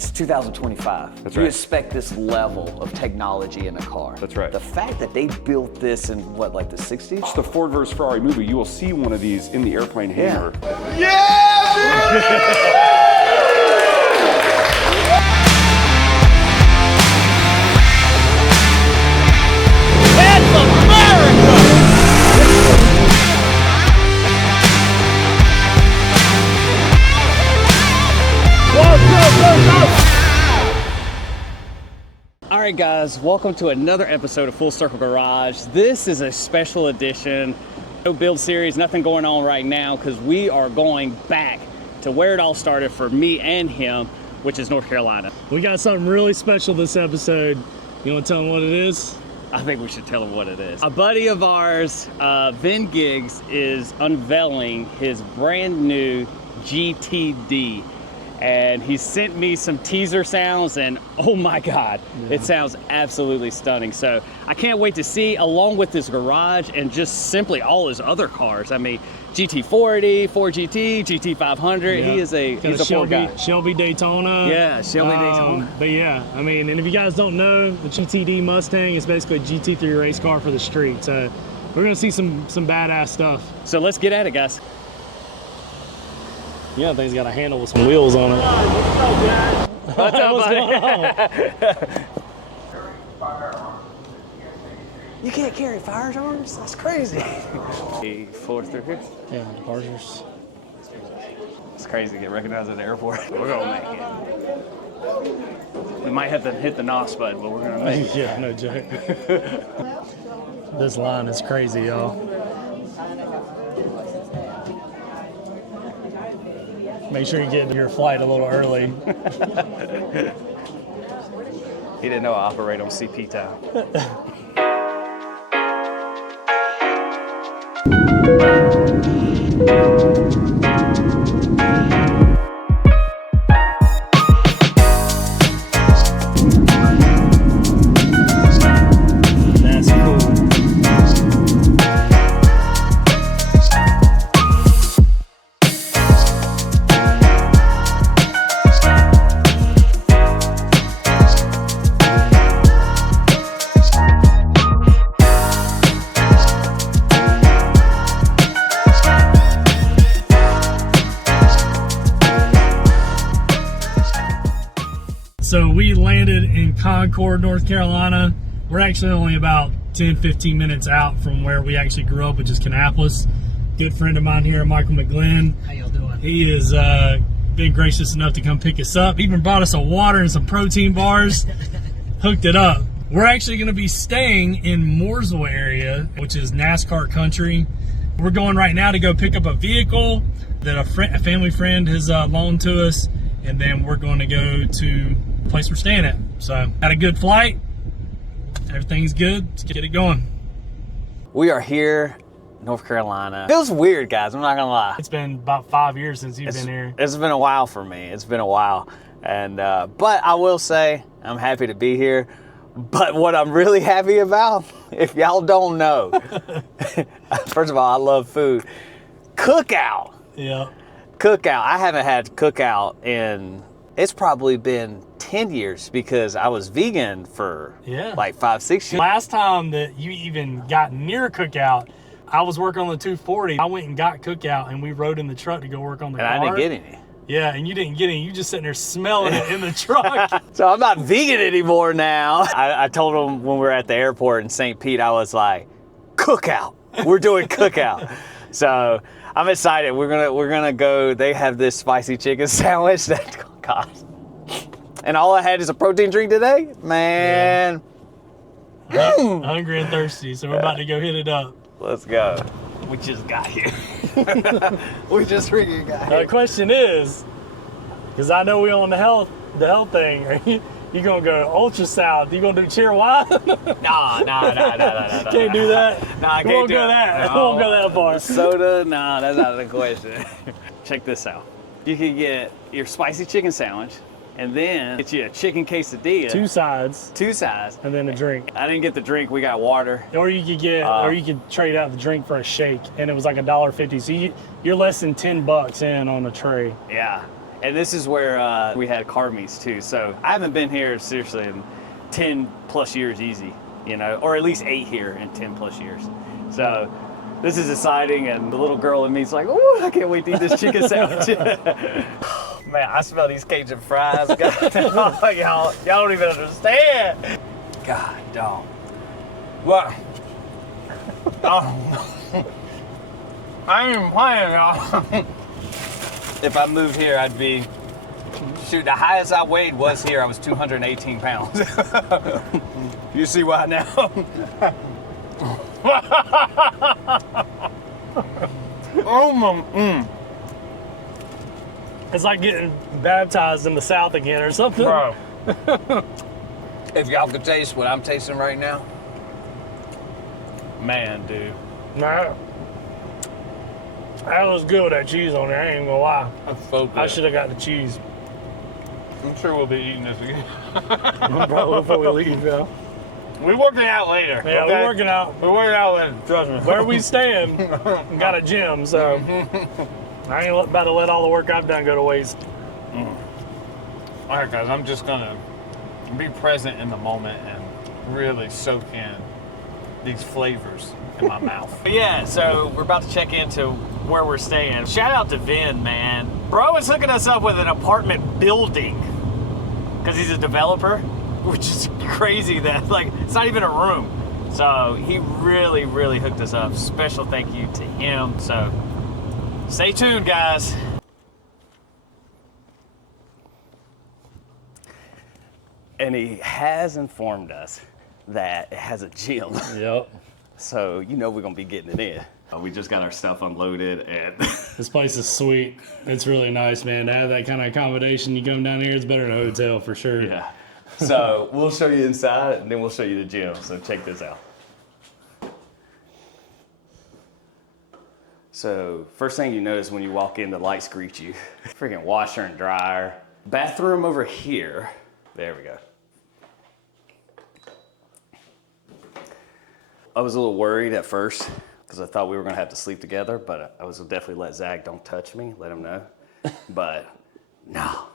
It's 2025. That's you right. expect this level of technology in a car. That's right. The fact that they built this in what, like the 60s? Watch the Ford vs. Ferrari movie, you will see one of these in the airplane hangar. All right, guys, welcome to another episode of Full Circle Garage. This is a special edition, no build series, nothing going on right now because we are going back to where it all started for me and him, which is North Carolina. We got something really special this episode. You want to tell them what it is? I think we should tell him what it is. A buddy of ours, Vin Giggs, is unveiling his brand new GTD. And he sent me some teaser sounds and oh my God, it sounds absolutely stunning. So I can't wait to see, along with his garage and just simply all his other cars. I mean, GT40, 4GT, GT500, Yeah. he's a Ford Shelby, guy. Shelby Daytona. Yeah, Shelby Daytona. But yeah, I mean, and if you guys don't know, the GTD Mustang is basically a GT3 race car for the street. So we're gonna see some badass stuff. So let's get at it, guys. Yeah, thing's got a handle with some wheels on it. What's up, What's buddy? going on? You can't carry firearms? That's crazy. Forward through here. Yeah, departures. It's crazy to get recognized at the airport. We're gonna make it. We might have to hit the NOS button, but we're gonna make it. Yeah, no joke. This line is crazy, y'all. Make sure you get to your flight a little early. He didn't know I operate on CP time. That's cool. So we landed in Concord, North Carolina. We're actually only about 10-15 minutes out from where we actually grew up, which is Kannapolis. Good friend of mine here, Michael McGlynn. How y'all doing? He has been gracious enough to come pick us up. Even brought us a water and some protein bars. Hooked it up. We're actually going to be staying in Mooresville area, which is NASCAR country. We're going right now to go pick up a vehicle that a family friend has loaned to us, and then we're going to go to the place we're staying at. So, had a good flight. Everything's good. Let's get it going. We are here, North Carolina. Feels weird, guys, I'm not gonna lie. It's been about 5 years since you've been here. It's been a while for me. It's been a while. And but I will say I'm happy to be here. But what I'm really happy about, if y'all don't know, first of all, I love food. Cookout. Yeah. Cookout. I haven't had cookout in, it's probably been 10 years because I was vegan for like 5-6 years. Last time that you even got near cookout, I was working on the 240. I went and got cookout, and we rode in the truck to go work on the car. And I didn't get any. Yeah, and you didn't get any. You just sitting there smelling it in the truck. So I'm not vegan anymore now. I told them when we were at the airport in St. Pete, I was like, cookout. We're doing cookout. So I'm excited. We're gonna go. They have this spicy chicken sandwich that, God. And all I had is a protein drink today, man. Yeah. Hungry and thirsty, so we're about to go hit it up. Let's go. We just got here. We just freaking got here. The question is, because I know we on the health thing, are you gonna go ultrasound? You gonna do cheer wine? Nah. Can't do that. Nah, I We can't won't do go it. that. No. We won't go that far. Soda? Nah, that's out of the question. Check this out. You can get your spicy chicken sandwich and then get you a chicken quesadilla. Two sides. Two sides. And then a drink. I didn't get the drink. We got water. Or you could get, or you could trade out the drink for a shake, and it was like $1.50. So you're less than $10 in on a tray. Yeah. And this is where we had car meets too. So I haven't been here seriously in 10 plus years easy, you know, or at least 8 here in 10 plus years. So this is exciting, and the little girl in me is like, oh, I can't wait to eat this chicken sandwich. Man, I smell these Cajun fries. God, y'all don't even understand. God, dog. What? Oh. I ain't even playing, y'all. If I moved here, I'd be, shoot, the highest I weighed was here. I was 218 pounds. You see why now? Oh my, It's like getting baptized in the South again or something. Bro. If y'all could taste what I'm tasting right now. Man, dude. Nah. That was good with that cheese on there, I ain't gonna lie. That's so good. I should have got the cheese. I'm sure we'll be eating this again. Probably before we leave, yeah. We're working out later. Yeah, okay? we're working out. We're working out later, trust me. Where we staying, we got a gym, so I ain't about to let all the work I've done go to waste. All right, guys, I'm just gonna be present in the moment and really soak in these flavors in my mouth. Yeah, so we're about to check into where we're staying. Shout out to Vin, man. Bro is hooking us up with an apartment building because he's a developer, which is crazy that, like, it's not even a room. So he really, really hooked us up. Special thank you to him. So stay tuned, guys. And he has informed us that it has a gym. Yep. So you know we're gonna be getting it in. We just got our stuff unloaded, and This place is sweet. It's really nice, man. To have that kind of accommodation, you come down here, it's better than a hotel for sure. yeah. So we'll show you inside, and then we'll show you the gym. So check this out. So first thing you notice when you walk in, the lights greet you. Freaking washer and dryer. Bathroom over here. There we go. I was a little worried at first because I thought we were gonna have to sleep together, but I was definitely let Zach, don't touch me, let him know. But no,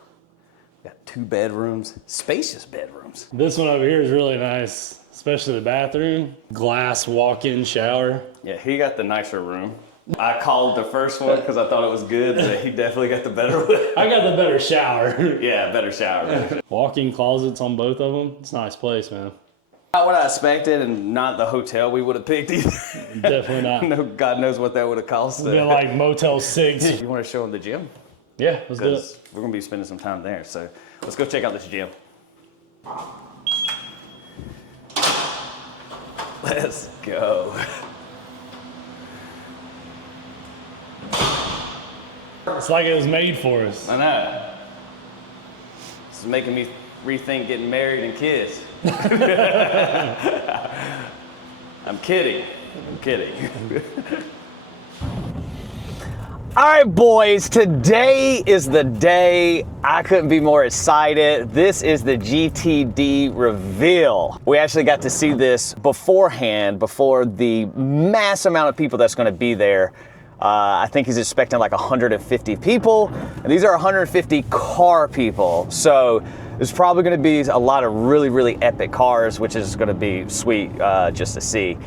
we got 2 bedrooms, spacious bedrooms. This one over here is really nice, especially the bathroom. Glass walk-in shower. Yeah, he got the nicer room. I called the first one because I thought it was good, but he definitely got the better one. I got the better shower. Yeah, better shower. Walk-in closets on both of them. It's a nice place, man. Not what I expected, and not the hotel we would have picked either. Definitely not. No, God knows what that would have cost. It's been like Motel 6. You want to show him the gym? Yeah, let's do it. Because we're going to be spending some time there. So let's go check out this gym. Let's go. It's like it was made for us. I know. This is making me rethink getting married and kids. I'm kidding. I'm kidding. All right, boys, today is the day. I couldn't be more excited. This is the GTD Reveal. We actually got to see this beforehand, before the mass amount of people that's gonna be there. I think he's expecting like 150 people, and these are 150 car people. So there's probably gonna be a lot of really, really epic cars, which is gonna be sweet just to see.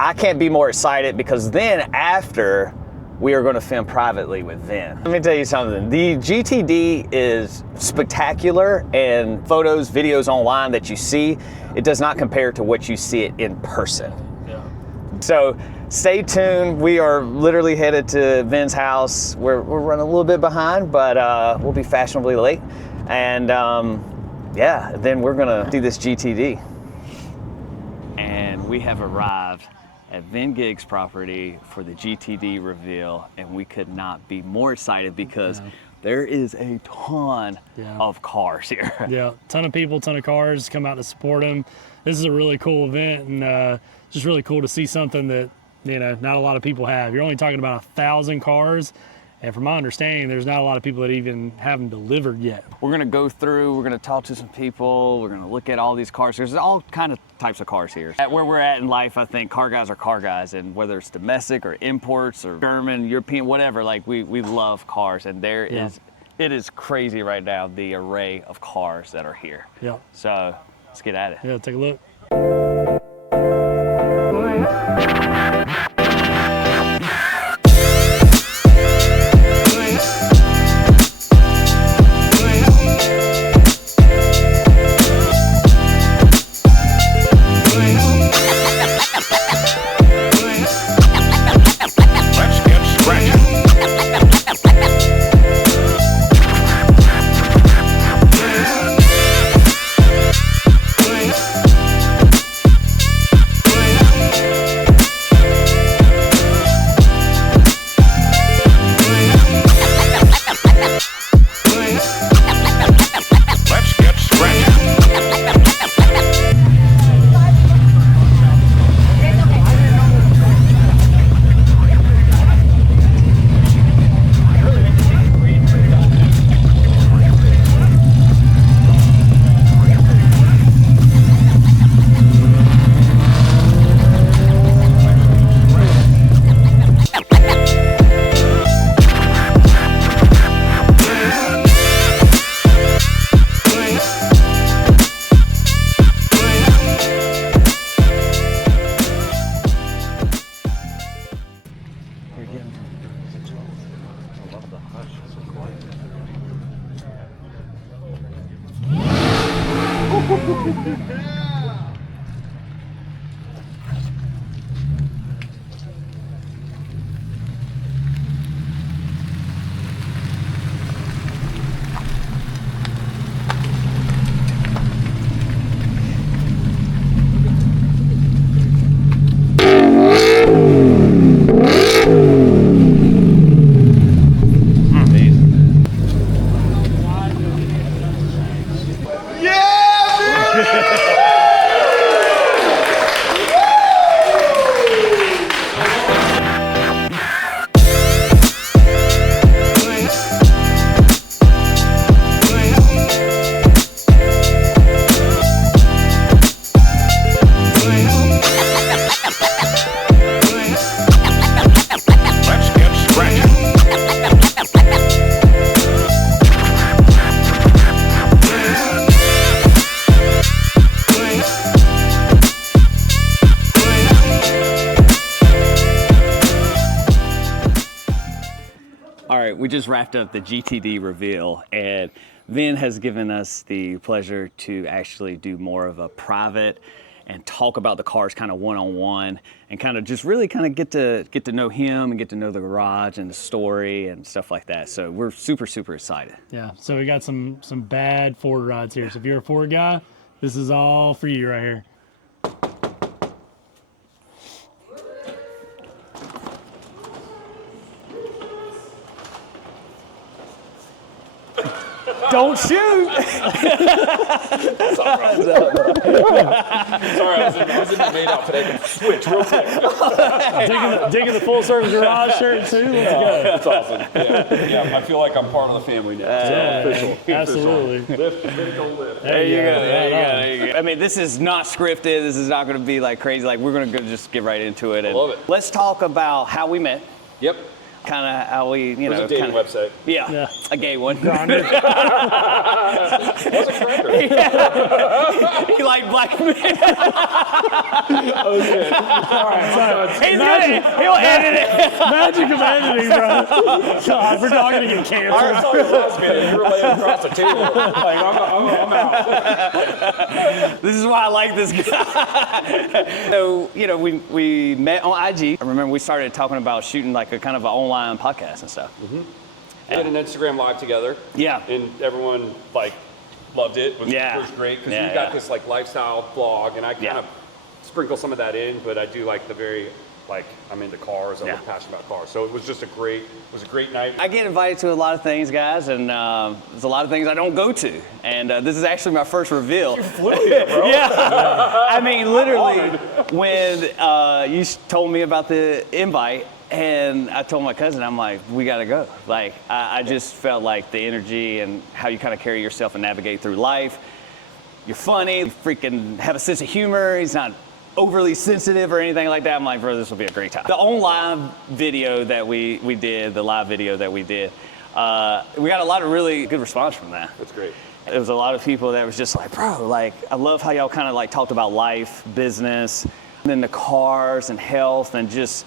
I can't be more excited because then after, we are gonna film privately with Vin. Let me tell you something, the GTD is spectacular, and photos, videos online that you see, it does not compare to what you see it in person. Yeah. So stay tuned. We are literally headed to Vin's house. We're running a little bit behind, but we'll be fashionably late. And yeah, then we're gonna do this GTD. And we have arrived at Vin Gig's property for the GTD Reveal, and we could not be more excited because there is a ton of cars here. Yeah, ton of people, ton of cars come out to support him. This is a really cool event, and just really cool to see something that, you know, not a lot of people have. You're only talking about 1,000 cars, and from my understanding, there's not a lot of people that even have them delivered yet. We're gonna go through, we're gonna talk to some people, we're gonna look at all these cars. There's all kind of types of cars here. At where we're at in life, I think car guys are car guys, and whether it's domestic or imports or German, European, whatever, like we love cars, and there is it is crazy right now, the array of cars that are here. Yeah. So let's get at it. Yeah, take a look. We just wrapped up the GTD Reveal, and Vin has given us the pleasure to actually do more of a private and talk about the cars kind of one-on-one, and kind of just really kind of get to know him and get to know the garage and the story and stuff like that. So we're super excited. Yeah, so we got some bad Ford rides here. So if you're a Ford guy, this is all for you right here. Don't shoot! Sorry, I was in the main outfit. I can switch real quick. digging the full service garage shirt too. Let's go. That's awesome. Yeah, I feel like I'm part of the family now. Yeah, absolutely. Lift, go lift. There you go. I mean, this is not scripted. This is not going to be like crazy. Like, we're going to just get right into it. And love it. Let's talk about how we met. Yep. Kind of how we, It was a dating website. Yeah, a gay one. Grindr. He liked black men. Oh shit! He's good. He'll edit it. Magic of editing, bro. God, we're not gonna get canceled. I saw you last minute. You were laying across the table. Like, I'm out. This is why I like this guy. So, we met on IG. I remember we started talking about shooting like a kind of an online podcast and stuff. Mm-hmm. We did an Instagram live together. Yeah. And everyone loved it. It was great because you got this lifestyle vlog, and I kind of sprinkle some of that in, but I do the very I'm into cars. I'm passionate about cars. So it was just a great night. I get invited to a lot of things, guys, and there's a lot of things I don't go to. And this is actually my first reveal. You flew here, bro. I mean, literally, when you told me about the invite, and I told my cousin, I'm like, we gotta go. I just felt like the energy and how you kind of carry yourself and navigate through life. You're funny, you freaking have a sense of humor. He's not overly sensitive or anything like that. I'm like, bro, this will be a great time. The live video that we did, We got a lot of really good response from that. That's great. There was a lot of people that was just like, bro, like, I love how y'all kind of like talked about life, business, and then the cars and health and just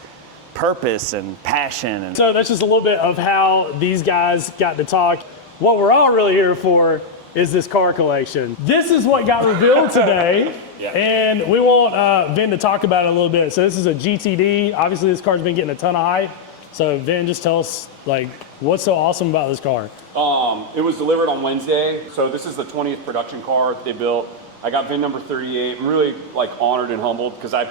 purpose and passion. And so that's just a little bit of how these guys got to talk. What we're all really here for is this car collection. This is what got revealed today. Yeah. And we want Vin to talk about it a little bit. So this is a GTD. Obviously this car's been getting a ton of hype. So Vin, just tell us like what's so awesome about this car. It was delivered on Wednesday. So this is the 20th production car they built. I got VIN number 38. I'm really like honored and humbled because I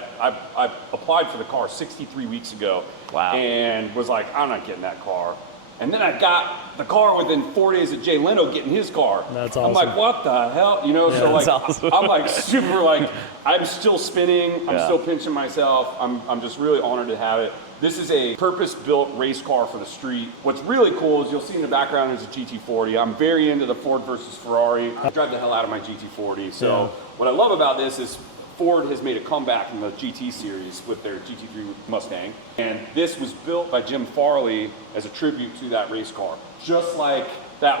applied for the car 63 weeks ago. Wow. And was like, I'm not getting that car. And then I got the car within 4 days of Jay Leno getting his car. That's awesome. I'm like, what the hell? You know, Yeah, so like, awesome. I'm like super like, I'm still spinning. I'm still pinching myself. I'm just really honored to have it. This is a purpose-built race car for the street. What's really cool is you'll see in the background is a GT40. I'm very into the Ford versus Ferrari. I drive the hell out of my GT40. So what I love about this is Ford has made a comeback in the GT series with their GT3 Mustang. And this was built by Jim Farley as a tribute to that race car. Just like the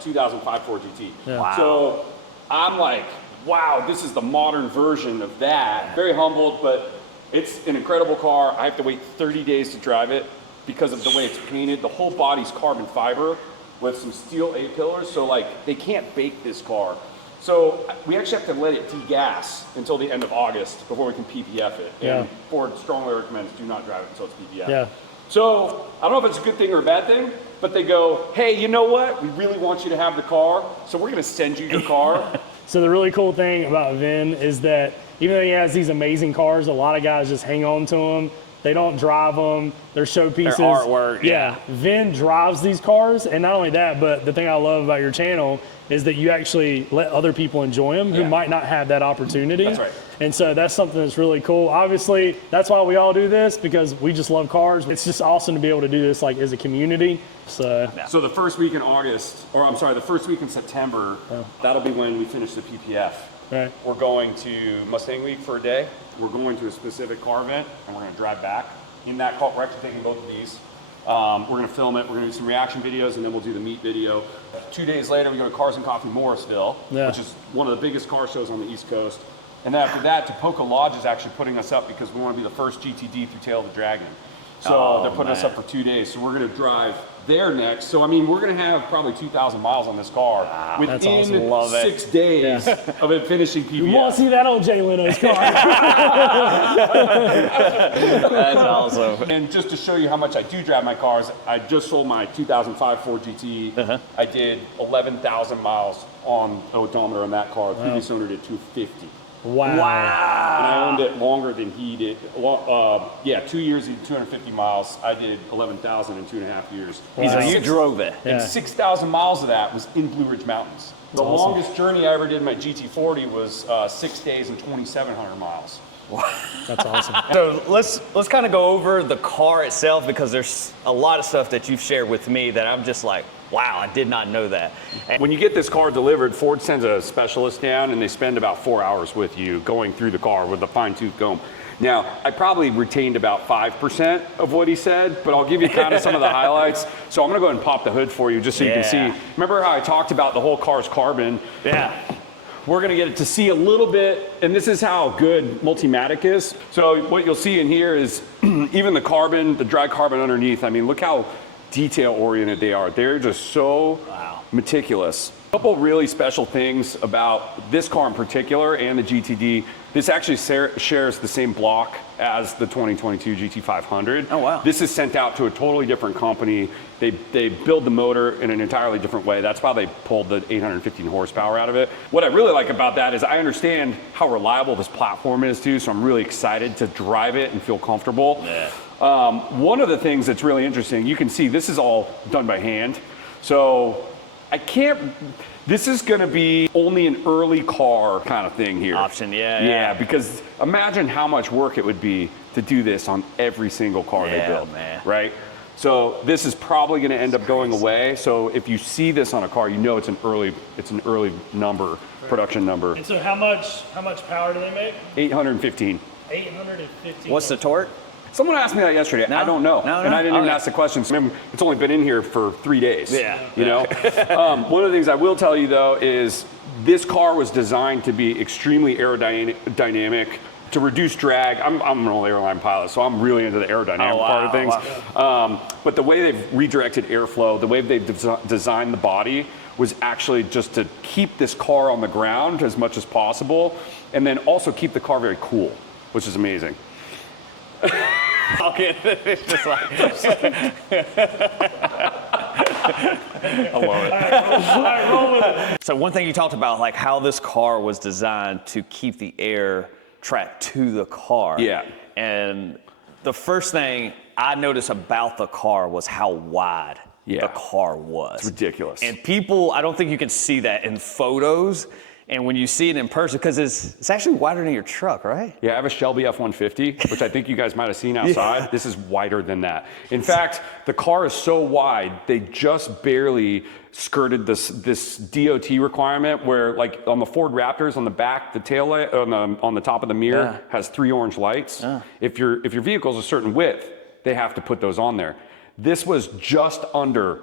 2005 Ford GT. Yeah. Wow. So I'm like, wow, this is the modern version of that. Very humbled, but it's an incredible car. I have to wait 30 days to drive it because of the way it's painted. The whole body's carbon fiber with some steel A-pillars. So like they can't bake this car. So we actually have to let it degas until the end of August before we can PPF it. Yeah. And Ford strongly recommends do not drive it until it's PPF. Yeah. So I don't know if it's a good thing or a bad thing, but they go, hey, you know what? We really want you to have the car, so we're gonna send you your car. So the really cool thing about Vin is that even though he has these amazing cars, a lot of guys just hang on to them. They don't drive them. They're showpieces. Their artwork. Yeah. Vin drives these cars, and not only that, but the thing I love about your channel is that you actually let other people enjoy them who might not have that opportunity. That's right. And so that's something that's really cool. Obviously, that's why we all do this, because we just love cars. It's just awesome to be able to do this like as a community. So So the first week in August, or I'm sorry, the first week in September, that'll be when we finish the PPF. right. We're going to Mustang Week for a day. We're going to a specific car event, and we're going to drive back. In that car, we're actually taking both of these. We're going to film it. We're going to do some reaction videos, and then we'll do the meet video. 2 days later, we go to Cars and Coffee Morrisville, which is one of the biggest car shows on the East Coast. And then after that, Tapoca Lodge is actually putting us up because we want to be the first GTD through Tail of the Dragon. So they're putting us up for 2 days. So we're going to drive there next. So, I mean, we're going to have probably 2,000 miles on this car That's within awesome. Love it. 6 days of it finishing PPF. You won't see that on Jay Leno's car. That's awesome. And just to show you how much I do drive my cars, I just sold my 2005 Ford GT. I did 11,000 miles on the odometer on that car. The previous owner did 250. Wow. And I owned it longer than he did. 2 years, he did 250 miles. I did 11,000 in 2.5 years. So you drove it. Yeah. And 6,000 miles of that was in Blue Ridge Mountains. The awesome. longest journey I ever did in my GT40 was 6 days and 2,700 miles. That's awesome. So let's kind of go over the car itself, because there's a lot of stuff that you've shared with me that I'm just like, wow, I did not know that. And When you get this car delivered, Ford sends a specialist down and they spend about 4 hours with you going through the car with a fine-tooth comb. Now, I probably retained about 5% of what he said, but I'll give you kind of some of the highlights. So I'm gonna go ahead and pop the hood for you just so you can see. Remember how I talked about the whole car's carbon? yeah. We're gonna get it to see a little bit, and this is how good Multimatic is. So what you'll see in here is even the carbon, the dry carbon underneath. I mean, look how detail oriented they are. They're just so meticulous. A couple really special things about this car in particular and the GTD. This actually shares the same block as the 2022 GT500. Oh, wow. This is sent out to a totally different company. They build the motor in an entirely different way. That's why they pulled the 815 horsepower out of it. What I really like about that is I understand how reliable this platform is too, so I'm really excited to drive it and feel comfortable. Yeah. One of the things that's really interesting, you can see this is all done by hand. So this is gonna be only an early car kind of thing here. Option, Yeah, because imagine how much work it would be to do this on every single car they build, man. right? So this is probably gonna end up going away. So if you see this on a car, you know it's an early number, production number. And so how much power do they make? 815. 815. What's the torque? Someone asked me that yesterday. No? I don't know. No, and I didn't even Okay. ask the question. So remember, it's only been in here for 3 days. Yeah. You know? One of the things I will tell you, though, is this car was designed to be extremely aerodynamic, to reduce drag. I'm an old airline pilot, so I'm really into the aerodynamic part of things. Wow. But the way they've redirected airflow, the way they've designed the body was actually just to keep this car on the ground as much as possible, and then also keep the car very cool, which is amazing. Okay, it's just like. I love it. All right, roll with it. So one thing you talked about, like how this car was designed to keep the air trapped to the car. Yeah. And the first thing I noticed about the car was how wide the car was. It's ridiculous. And people, I don't think you can see that in photos. And when you see it in person, because it's actually wider than your truck, right? Yeah, I have a Shelby F-150, which I think you guys might have seen outside. Yeah. This is wider than that. In fact, the car is so wide, they just barely skirted this DOT requirement where, like on the Ford Raptors, on the back, the tail light, on the top of the mirror has 3 orange lights. If your vehicle's a certain width, they have to put those on there. This was just under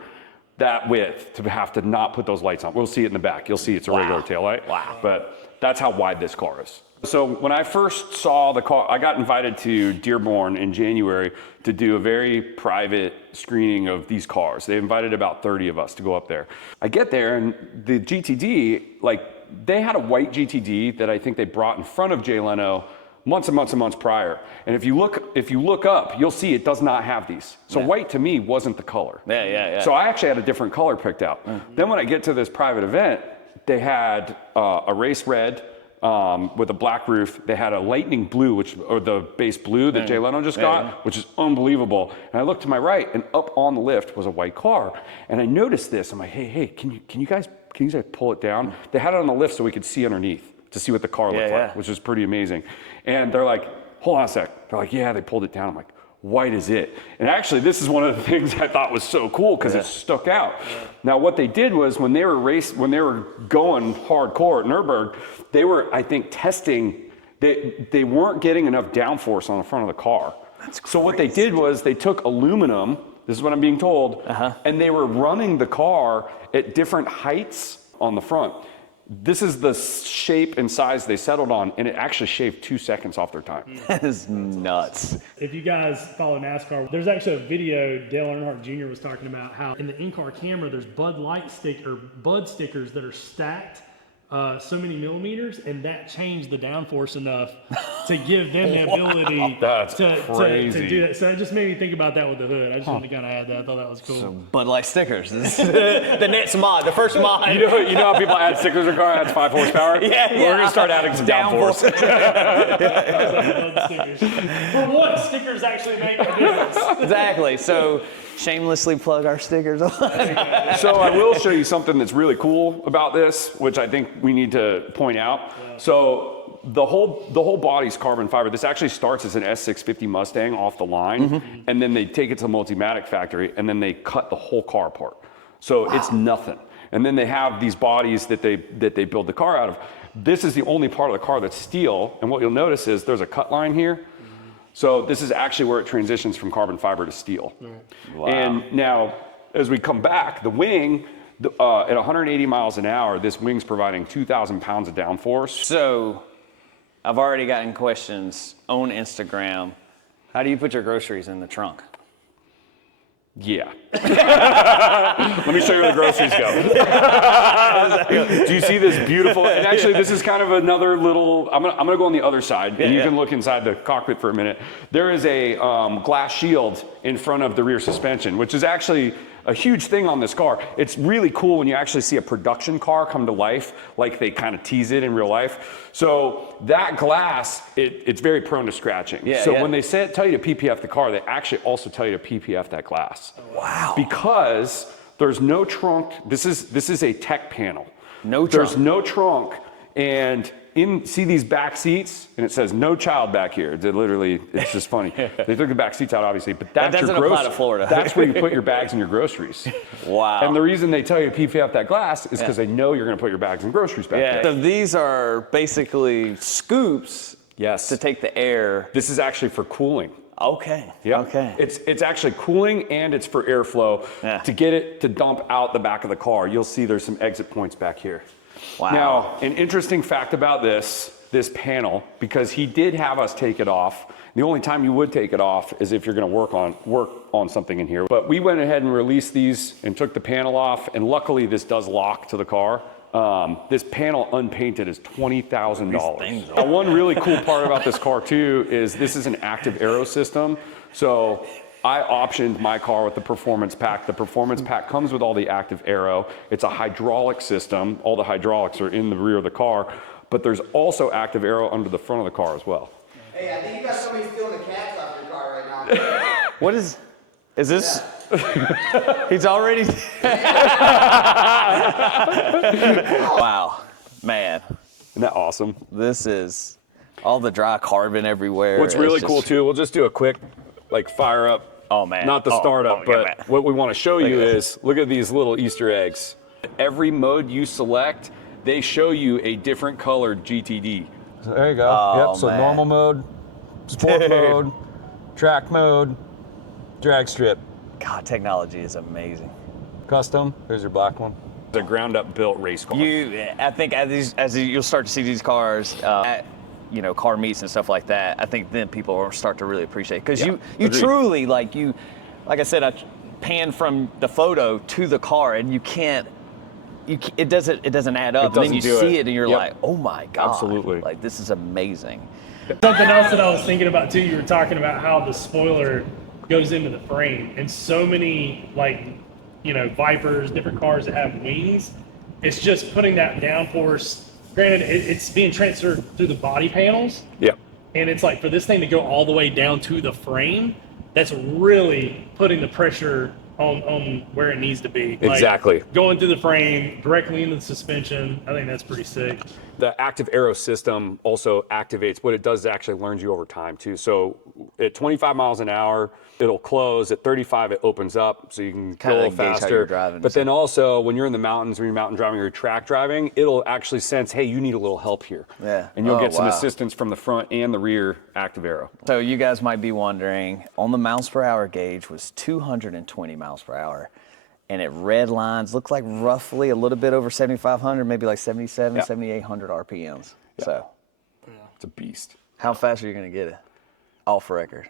that width to have to not put those lights on. We'll see it in the back. You'll see it's a regular taillight. Wow. But that's how wide this car is. So when I first saw the car, I got invited to Dearborn in January to do a very private screening of these cars. They invited about 30 of us to go up there. I get there and the GTD, like they had a white GTD that I think they brought in front of Jay Leno months and months and months prior. And if you look up, you'll see it does not have these. So white to me wasn't the color. Yeah. So I actually had a different color picked out. Then when I get to this private event, they had a race red with a black roof. They had a lightning blue, or the base blue that Jay Leno just got, which is unbelievable. And I looked to my right, and up on the lift was a white car. And I noticed this. I'm like, hey, can you guys pull it down? They had it on the lift so we could see underneath to see what the car looked like, which was pretty amazing. And they're like, hold on a sec. They're like, yeah, they pulled it down. I'm like, white is it. And actually, this is one of the things I thought was so cool because it stuck out. Now, what they did was when they were going hardcore at Nürburgring, they were, I think, testing. They weren't getting enough downforce on the front of the car. That's crazy. So what they did was they took aluminum. This is what I'm being told, and they were running the car at different heights on the front. This is the shape and size they settled on, and it actually shaved 2 seconds off their time. That is nuts. If you guys follow NASCAR, there's actually a video Dale Earnhardt Jr. was talking about how in the in-car camera, there's Bud stickers that are stacked so many millimeters, and that changed the downforce enough to give them the ability to do that. So it just made me think about that with the hood. I just wanted to kind of add that. I thought that was cool. So Bud Light stickers. The next mod, the first mod. You know how people add stickers in a car adds 5 horsepower? Yeah. We're gonna start adding some downforce. For what stickers actually make a difference. Exactly. So shamelessly plug our stickers. So I will show you something that's really cool about this, which I think we need to point out. So the whole body's carbon fiber. This actually starts as an S650 Mustang off the line, and then they take it to the Multimatic factory, and then they cut the whole car apart. So it's nothing. And then they have these bodies that they build the car out of. This is the only part of the car that's steel, and what you'll notice is there's a cut line here. So this is actually where it transitions from carbon fiber to steel. Wow. And now, as we come back, the wing, at 180 miles an hour, this wing's providing 2,000 pounds of downforce. So I've already gotten questions on Instagram. How do you put your groceries in the trunk? Yeah. Let me show you where the groceries go. Do you see this beautiful, and actually this is kind of another little, I'm gonna go on the other side, and you can look inside the cockpit for a minute. There is a glass shield in front of the rear suspension, which is actually a huge thing on this car. It's really cool when you actually see a production car come to life, like they kind of tease it in real life. So that glass, it's very prone to scratching. When they tell you to PPF the car, they actually also tell you to PPF that glass. Wow. Because there's no trunk. This is a tech panel. No trunk. There's no trunk, and see these back seats, and it says no child back here. It's just funny. They took the back seats out, obviously, but that doesn't apply to Florida. That's where you put your bags and your groceries. Wow. And the reason they tell you to PPF that glass is because they know you're going to put your bags and groceries back there. So these are basically scoops to take the air. This is actually for cooling. Okay. Yeah. Okay. It's actually cooling and it's for airflow to get it to dump out the back of the car. You'll see there's some exit points back here. Wow. Now, an interesting fact about this panel, because he did have us take it off. The only time you would take it off is if you're going to work on something in here. But we went ahead and released these and took the panel off, and luckily this does lock to the car. This panel unpainted is $20,000. One really cool part about this car too is this is an active aero system. So I optioned my car with the performance pack. The performance pack comes with all the active aero. It's a hydraulic system. All the hydraulics are in the rear of the car, but there's also active aero under the front of the car as well. Hey, I think you got somebody stealing the cats off your car right now. What is this? Yeah. He's already. Wow, man. Isn't that awesome? This is all the dry carbon everywhere. What's really cool too, we'll just do a quick fire up. Oh man. Not the startup, but yeah, what we want to show you is, look at these little Easter eggs. Every mode you select, they show you a different colored GTD. So there you go. Oh, yep, so man. normal mode, sport mode, track mode, drag strip. God, technology is amazing. Custom, here's your black one. The ground up built race car. I think as you'll start to see these cars at car meets and stuff like that, I think then people will start to really appreciate it. Because you truly, like I said, I pan from the photo to the car and it doesn't add up. And then you see it and you're like, oh my God. Absolutely. Like, this is amazing. Something else that I was thinking about too, you were talking about how the spoiler goes into the frame, and so many Vipers, different cars that have wings, it's just putting that downforce. Granted, it's being transferred through the body panels. Yeah. And it's like for this thing to go all the way down to the frame, that's really putting the pressure on where it needs to be. Exactly. Like going through the frame, directly into the suspension. I think that's pretty sick. The active aero system also activates. What it does is actually learns you over time too. So at 25 miles an hour, it'll close. At 35, it opens up, so you can go a little faster. How you're driving. But then also, when you're in the mountains, when you're mountain driving or track driving, it'll actually sense, hey, you need a little help here. Yeah. And you'll get some wow. assistance from the front and the rear active aero. So you guys might be wondering, on the miles per hour gauge was 220 miles per hour. And it red lines, looks like roughly a little bit over 7,500, maybe like 7,700, 7,800 RPMs. Yeah. So it's a beast. How fast are you going to get it? Off record.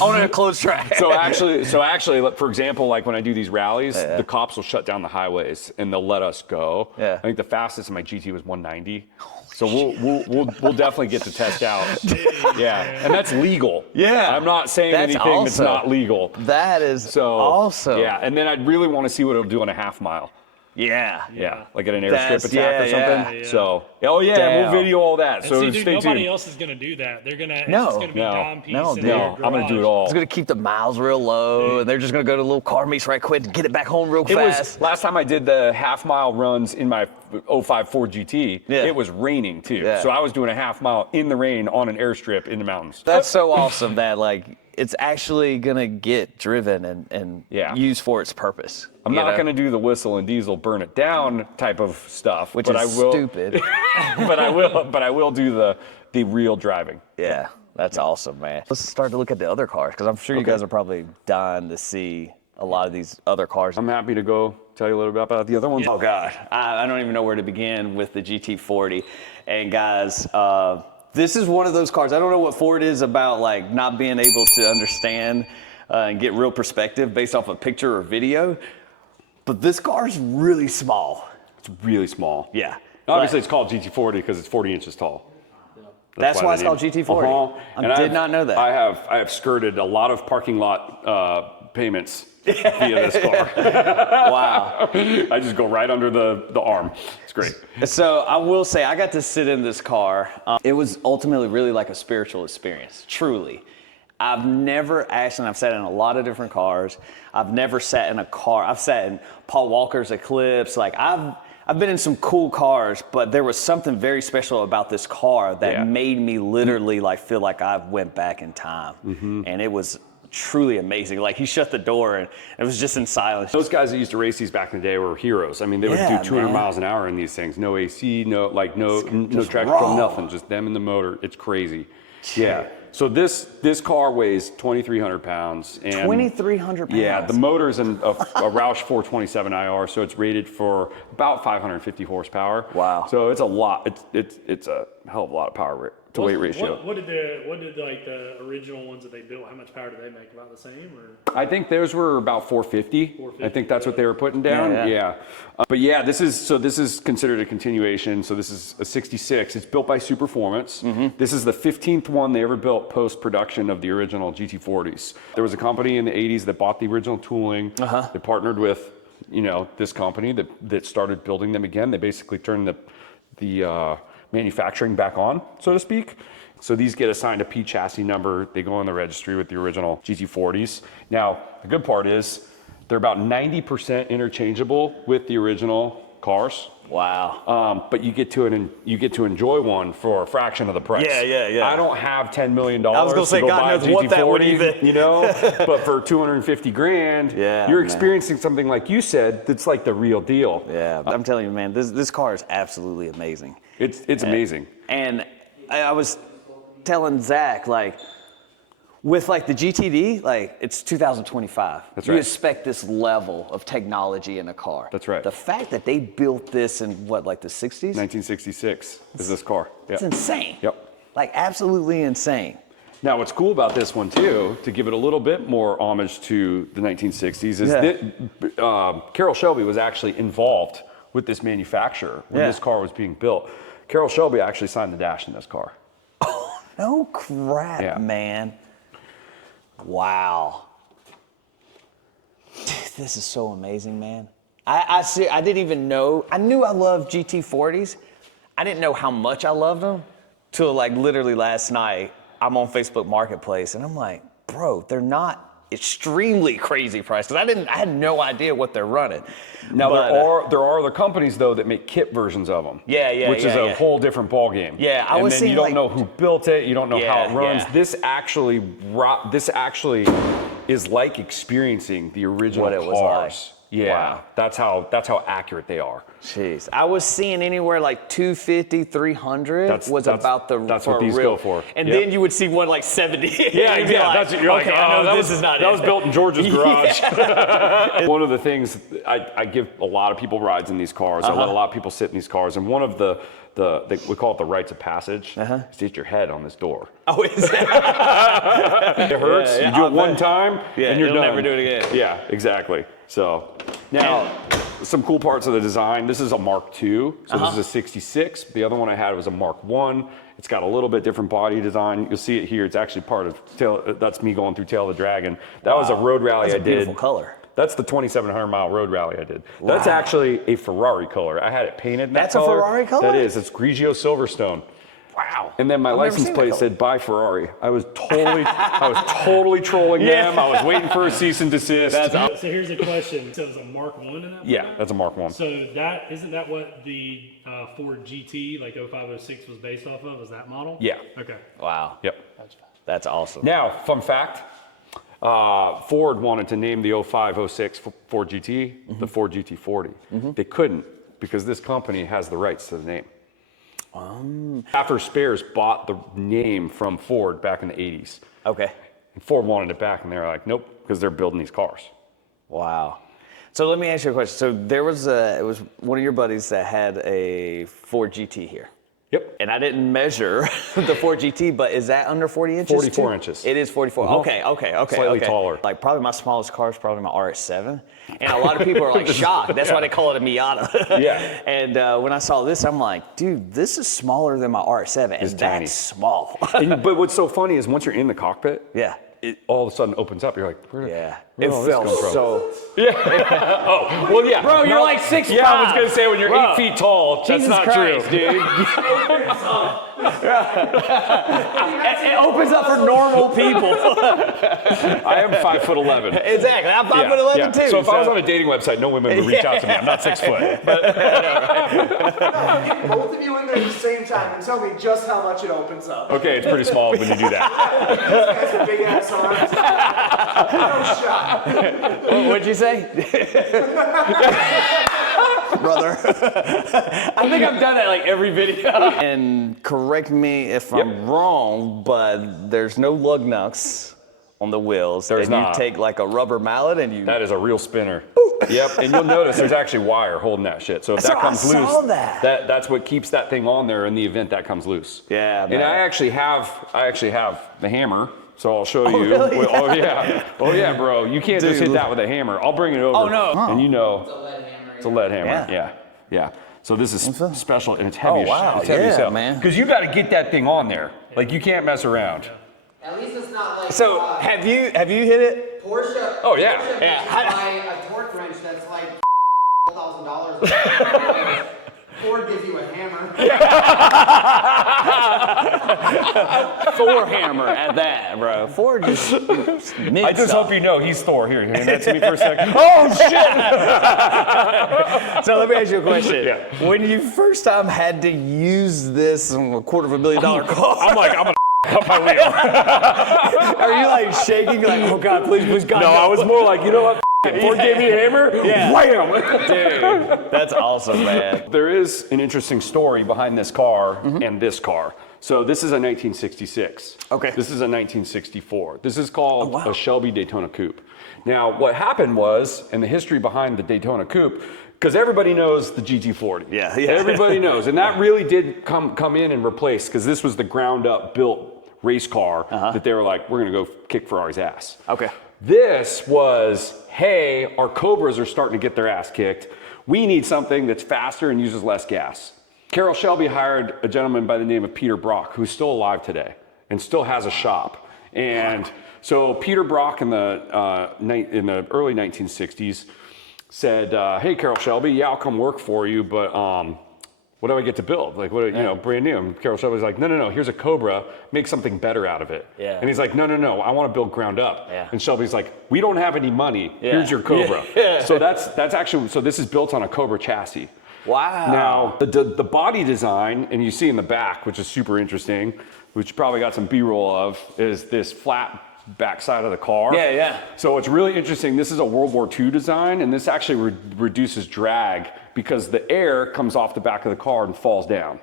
On a closed track. So actually, for example, like when I do these rallies, the cops will shut down the highways and they'll let us go. Yeah. I think the fastest in my GT was 190. So we'll definitely get to test out. Yeah, and that's legal. Yeah. I'm not saying anything that's not legal. That is awesome. Yeah, and then I'd really want to see what it'll do on a half mile. Yeah. Yeah, like at an airstrip attack or something. Yeah. So, we'll video all that. And so see, dude, stay nobody tuned. else is going to do that. They're going to, No. it's just going to be Dom Peace in No, their I'm going to do it garage. all. It's going to keep the miles real low, and they're just going to go to little car meets right quick and get it back home real fast. Last time I did the half mile runs in my 05 Ford GT, it was raining too. Yeah. So I was doing a half mile in the rain on an airstrip in the mountains. That's so awesome that it's actually going to get driven and used for its purpose. I'm not going to do the whistle and diesel burn it down type of stuff, Which but is I will, stupid. but I will do the real driving. Yeah, that's awesome, man. Let's start to look at the other cars, because I'm sure you guys are probably dying to see a lot of these other cars. I'm happy to go tell you a little bit about the other ones. Oh God, I don't even know where to begin with the GT40. And guys, this is one of those cars. I don't know what Ford is about, not being able to understand and get real perspective based off a picture or video. But this car is really small. It's really small. Yeah. Obviously, it's called GT40 because it's 40 inches tall. That's why it's called GT40. I did not know that. I have skirted a lot of parking lot payments via this car. Wow. I just go right under the arm. It's great. So I will say, I got to sit in this car. It was ultimately really like a spiritual experience, truly. I've never actually, I've sat in a lot of different cars. I've never sat in a car. I've sat in Paul Walker's Eclipse. I've been in some cool cars, but there was something very special about this car that made me literally feel like I went back in time. Mm-hmm. And it was truly amazing. He shut the door and it was just in silence. Those guys that used to race these back in the day were heroes. I mean, they would do 200 miles an hour in these things. No AC, no traction control, nothing. Just them and the motor. It's crazy. Yeah. So this car weighs 2,300 pounds. 2,300 pounds? Yeah, the motor's a Roush 427 IR, so it's rated for about 550 horsepower. Wow. So it's a lot. It's a hell of a lot of power to weight ratio. What did like the original ones that they built? How much power did they make? About the same, or? I think those were about 450. I think that's what they were putting down. Yeah. But yeah, this is considered a continuation. So this is a 66. It's built by Superformance. This is the 15th one they ever built post-production of the original GT40s. There was a company in the 80s that bought the original tooling. They partnered with, this company that started building them again. They basically turned the manufacturing back on, so to speak. So these get assigned a P chassis number. They go on the registry with the original GT40s. Now, the good part is they're about 90% interchangeable with the original cars. Wow. But you get to enjoy one for a fraction of the price. Yeah. I don't have $10 million I was gonna say, to go God buy a knows what that would even- GT40, but for 250 grand, Yeah, you're man. experiencing something like you said that's like the real deal. Yeah, I'm telling you, man, this car is absolutely amazing. It's amazing. And I was telling Zach, like, with like the GTD, like it's 2025. That's you right. expect this level of technology in a car. That's right. The fact that they built this in what, like the 60s? 1966 is this car. It's insane. Yep. Like absolutely insane. Now, what's cool about this one too, to give it a little bit more homage to the 1960s, is that Carroll Shelby was actually involved with this manufacturer when this car was being built. Carroll Shelby actually signed the dash in this car. No crap, man. Wow. Dude, this is so amazing, man. I didn't even know. I knew I loved GT40s. I didn't know how much I loved them till like literally last night. I'm on Facebook Marketplace and I'm like, bro, they're not extremely crazy prices. I had no idea what they're running. Now there are other companies though that make kit versions of them. Which is a whole different ball game. Yeah, I was and then seeing you don't like, know who built it. You don't know how it runs. Yeah. This actually is like experiencing the original What it was cars. like. Yeah, Wow. that's how accurate they are. Jeez, I was seeing anywhere like 250, 300 That's about the that's for what these real. go for. And Yep. then you would see one like 70. Yeah, You'd be exactly. like, You're like, okay, oh, I know that this was, is not that it. was built in George's garage. One of the things I give a lot of people rides in these cars. I let a lot of people sit in these cars, and one of we call it the rites of passage. Is to hit your head on this door. Oh, is it? It hurts. Yeah, you do I'll it one bet. time, and you're you'll done. never do it again. Yeah, exactly. So now, some cool parts of the design. This is a Mark II, so this is a 66. The other one I had was a Mark I. It's got a little bit different body design. You'll see it here. It's actually part of that's me going through Tail of the Dragon. That was a road rally That's I a did. beautiful color. That's the 2,700 mile road rally I did. That's actually a Ferrari color. I had it painted in that That's a color. Ferrari color? That is. It's Grigio Silverstone. Wow. And then my I've never license seen plate that said "Buy Ferrari." I was totally trolling them. I was waiting for a cease and desist. So here's a question. So it's a Mark I in that? Yeah, that's a Mark I. So isn't that what the Ford GT like 0506 was based off of? Is that model? Yeah. Okay. Wow. Yep. That's awesome. Now, fun fact. Ford wanted to name the 0506 Ford GT the Ford GT40. They couldn't because this company has the rights to the name. After Spares bought the name from Ford back in the 80s. Okay. And Ford wanted it back, and they were like, nope, because they're building these cars. Wow. So let me ask you a question. So it was one of your buddies that had a Ford GT here. Yep. And I didn't measure the Ford GT, but is that under 40 inches? 44 too? inches. It is 44. Okay. Slightly taller. Like probably my smallest car is probably my RX-7. And a lot of people are like shocked. That's why they call it a Miata. Yeah. And when I saw this, I'm like, dude, this is smaller than my RX-7. And It's tiny. that's small. But what's so funny is once you're in the cockpit, Yeah. it all of a sudden opens up. You're like, where Yeah. where It did all this felt come from? so. Oh, well, yeah. Bro, you're like 6'5". Yeah, I was going to say when you're Bro. 8 feet tall, Jesus that's not Christ, true. dude. It opens up for normal people. I am 5'11". Exactly. I'm 5'11" too. So if I was on a dating website, no women would reach out to me. I'm not 6 foot. Get both of you in there at the same time and tell me just how much it opens up. Okay, it's pretty small when you do that. This guy's a big ass arms. No shot. What'd you say? brother. I think I've done that like every video. And correct me if I'm wrong, but there's no lug nuts on the wheels. There's and not. You take like a rubber mallet and you. That is a real spinner. Yep, and you'll notice there's actually wire holding that shit. So if that comes loose, that's what keeps that thing on there in the event that comes loose. Yeah, man. And I actually have the hammer. So I'll show you. Really? Oh yeah, bro. You can't just hit that with a hammer. I'll bring it over. Oh no. And you know, It's a lead hammer. it's a lead hammer. Yeah. Yeah. So this is special and it's heavy. Oh, wow. It's heavy as Yeah, hell. man. Because you got to get that thing on there. Like you can't mess around. At least it's not like So have you hit it? Porsche. Oh, yeah. Porsche Yeah. buy a torque wrench that's like $1,000. Ford gives you a hammer. Thor hammer at that, bro. Ford just I just hope you know he's Thor. Here, hand that to me for a second. Oh shit! So let me ask you a question. Yeah. When you first time had to use this on a $250 million car, I'm like, I'm gonna up my wheel. are you like shaking like, oh God, please, God? No, I was more like, you know what? Ford gave me a hammer. Yeah. Wham! Dude, that's awesome, man. There is an interesting story behind this car and this car. So this is a 1966. Okay. This is a 1964. This is called a Shelby Daytona Coupe. Now, what happened was, and the history behind the Daytona Coupe, because everybody knows the GT40. Yeah. Everybody knows, and that really did come in and replace, because this was the ground up built race car that they were like, we're gonna go kick Ferrari's ass. Okay. This was, hey, our Cobras are starting to get their ass kicked. We need something that's faster and uses less gas. Carroll Shelby hired a gentleman by the name of Peter Brock, who's still alive today and still has a shop. And so Peter Brock in the early 1960s said, hey, Carroll Shelby, yeah, I'll come work for you, but what do I get to build? Like, what, you know, brand new. And Carroll Shelby's like, no, here's a Cobra, make something better out of it. Yeah. And he's like, no, I want to build ground up. Yeah. And Shelby's like, we don't have any money, here's your Cobra. Yeah. So that's actually, so this is built on a Cobra chassis. Wow. Now, the body design, and you see in the back, which is super interesting, which you probably got some B-roll of, is this flat backside of the car. Yeah. So it's really interesting. This is a World War II design, and this actually reduces drag because the air comes off the back of the car and falls down.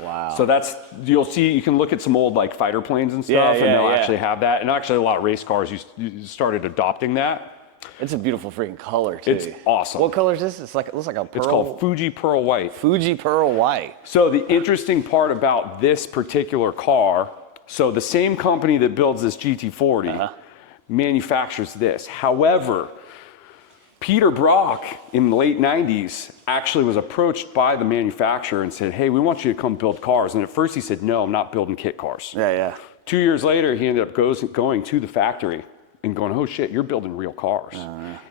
Wow. So that's, you'll see, you can look at some old like fighter planes and stuff, and they'll actually have that. And actually a lot of race cars you started adopting that. It's a beautiful freaking color too. It's awesome. What color is this? It looks like a pearl. It's called Fuji Pearl White. Fuji Pearl White. So the interesting part about this particular car, so the same company that builds this GT40 manufactures this. However, Peter Brock in the late 90s actually was approached by the manufacturer and said, hey, we want you to come build cars. And at first he said, no, I'm not building kit cars. Yeah. 2 years later, he ended up going to the factory and going, oh shit, you're building real cars.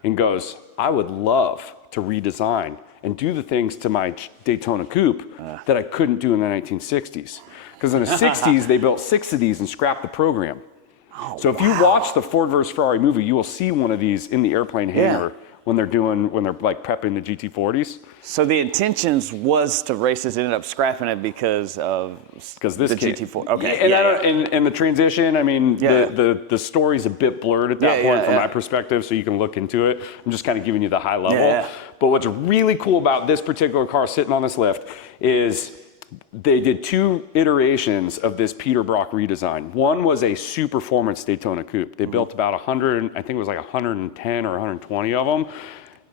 And goes, I would love to redesign and do the things to my Daytona Coupe that I couldn't do in the 1960s. Because in the 60s, they built 6 of these and scrapped the program. So if you watch the Ford vs. Ferrari movie, you will see one of these in the airplane hangar when they're like prepping the GT40s. So the intentions was to race this, ended up scrapping it because this the kid, GT4. Okay. And the transition, I mean, the story's a bit blurred at that point from my perspective, so you can look into it. I'm just kind of giving you the high level. Yeah. But what's really cool about this particular car sitting on this lift is they did 2 iterations of this Peter Brock redesign. One was a super performance Daytona Coupe. They built about 100, I think it was like 110 or 120 of them.